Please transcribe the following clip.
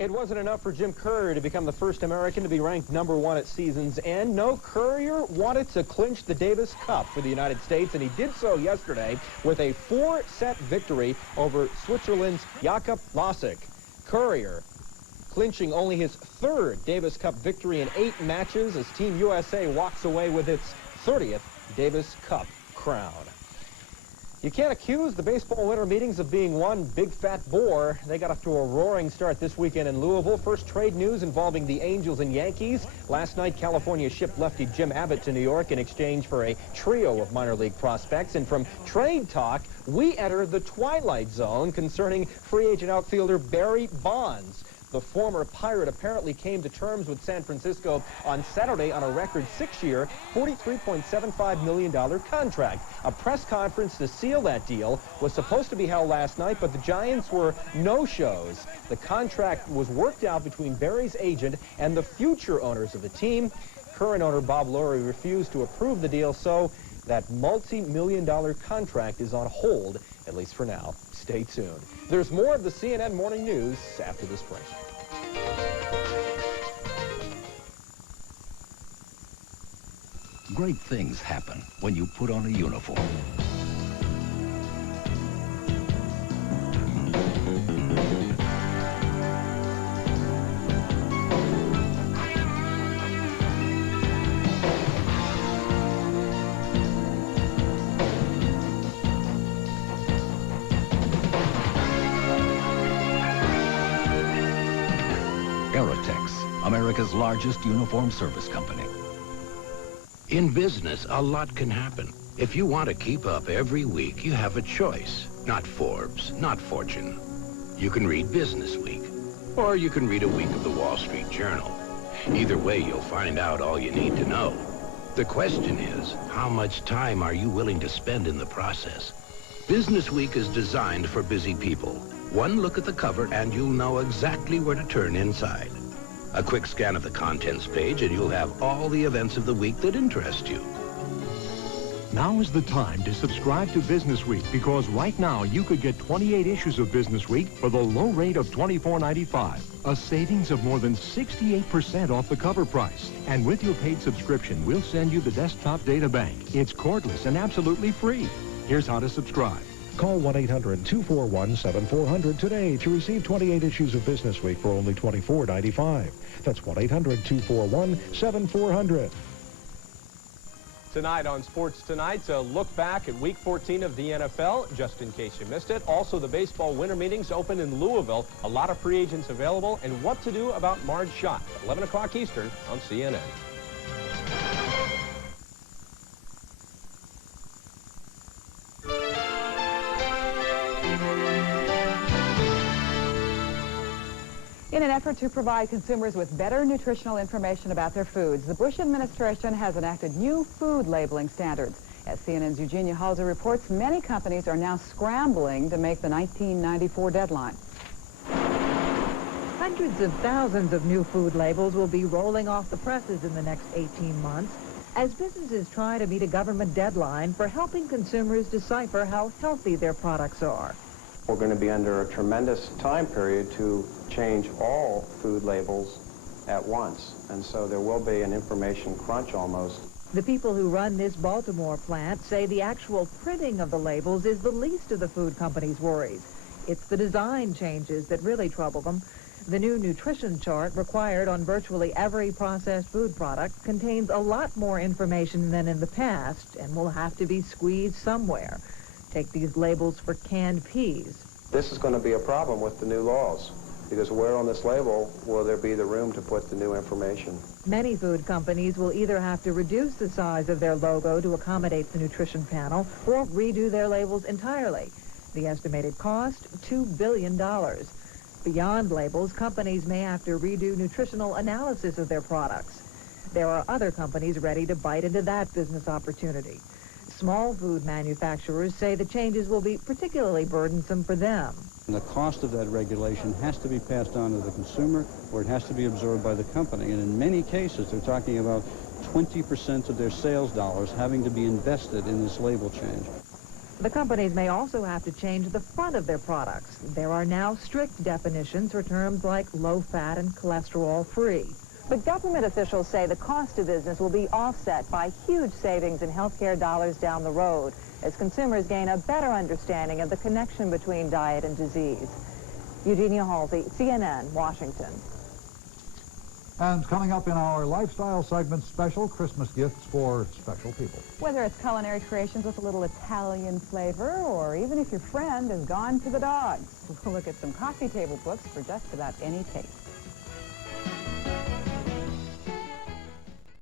It wasn't enough for Jim Courier to become the first American to be ranked #1 at season's end. No, Courier wanted to clinch the Davis Cup for the United States, and he did so yesterday with a 4-set victory over Switzerland's Jakob Lasik. Courier clinching only his 3rd Davis Cup victory in 8 matches as Team USA walks away with its 30th Davis Cup crown. You can't accuse the baseball winter meetings of being one big fat bore. They got off to a roaring start this weekend in Louisville. First trade news involving the Angels and Yankees. Last night, California shipped lefty Jim Abbott to New York in exchange for a trio of minor league prospects. And from trade talk, we enter the twilight zone concerning free agent outfielder Barry Bonds. The former Pirate apparently came to terms with San Francisco on Saturday on a record 6-year, $43.75 million contract. A press conference to seal that deal was supposed to be held last night, but the Giants were no-shows. The contract was worked out between Barry's agent and the future owners of the team. Current owner Bob Lurie refused to approve the deal, so that multi-million-dollar contract is on hold, at least for now. Stay tuned. There's more of the CNN Morning News after this break. Great things happen when you put on a uniform. Aratex, America's largest uniform service company. In business, a lot can happen. If you want to keep up every week, you have a choice. Not Forbes, not Fortune. You can read BusinessWeek, or you can read a week of the Wall Street Journal. Either way, you'll find out all you need to know. The question is, how much time are you willing to spend in the process? BusinessWeek is designed for busy people. One look at the cover and you'll know exactly where to turn inside. A quick scan of the contents page and you'll have all the events of the week that interest you. Now is the time to subscribe to BusinessWeek, because right now you could get 28 issues of BusinessWeek for the low rate of $24.95. A savings of more than 68% off the cover price. And with your paid subscription, we'll send you the desktop data bank. It's cordless and absolutely free. Here's how to subscribe. Call 1-800-241-7400 today to receive 28 issues of BusinessWeek for only $24.95. That's 1-800-241-7400. Tonight on Sports Tonight, a look back at Week 14 of the NFL, just in case you missed it. Also, the baseball winter meetings open in Louisville. A lot of free agents available, and what to do about Marge Schott. 11 o'clock Eastern on CNN. In an effort to provide consumers with better nutritional information about their foods, the Bush administration has enacted new food labeling standards. As CNN's Eugenia Halser reports, many companies are now scrambling to make the 1994 deadline. Hundreds of thousands of new food labels will be rolling off the presses in the next 18 months as businesses try to meet a government deadline for helping consumers decipher how healthy their products are. We're going to be under a tremendous time period to change all food labels at once, and so there will be an information crunch almost. The people who run this Baltimore plant say the actual printing of the labels is the least of the food companies' worries. It's the design changes that really trouble them. The new nutrition chart required on virtually every processed food product contains a lot more information than in the past and will have to be squeezed somewhere. Take these labels for canned peas. This is going to be a problem with the new laws, because where on this label will there be the room to put the new information? Many food companies will either have to reduce the size of their logo to accommodate the nutrition panel or redo their labels entirely. The estimated cost, $2 billion. Beyond labels, companies may have to redo nutritional analysis of their products. There are other companies ready to bite into that business opportunity. Small food manufacturers say the changes will be particularly burdensome for them. And the cost of that regulation has to be passed on to the consumer, or it has to be absorbed by the company. And in many cases, they're talking about 20% of their sales dollars having to be invested in this label change. The companies may also have to change the front of their products. There are now strict definitions for terms like low-fat and cholesterol-free. But government officials say the cost of business will be offset by huge savings in healthcare dollars down the road as consumers gain a better understanding of the connection between diet and disease. Eugenia Halsey, CNN, Washington. And coming up in our lifestyle segment, special Christmas gifts for special people. Whether it's culinary creations with a little Italian flavor, or even if your friend has gone to the dogs, we'll look at some coffee table books for just about any taste.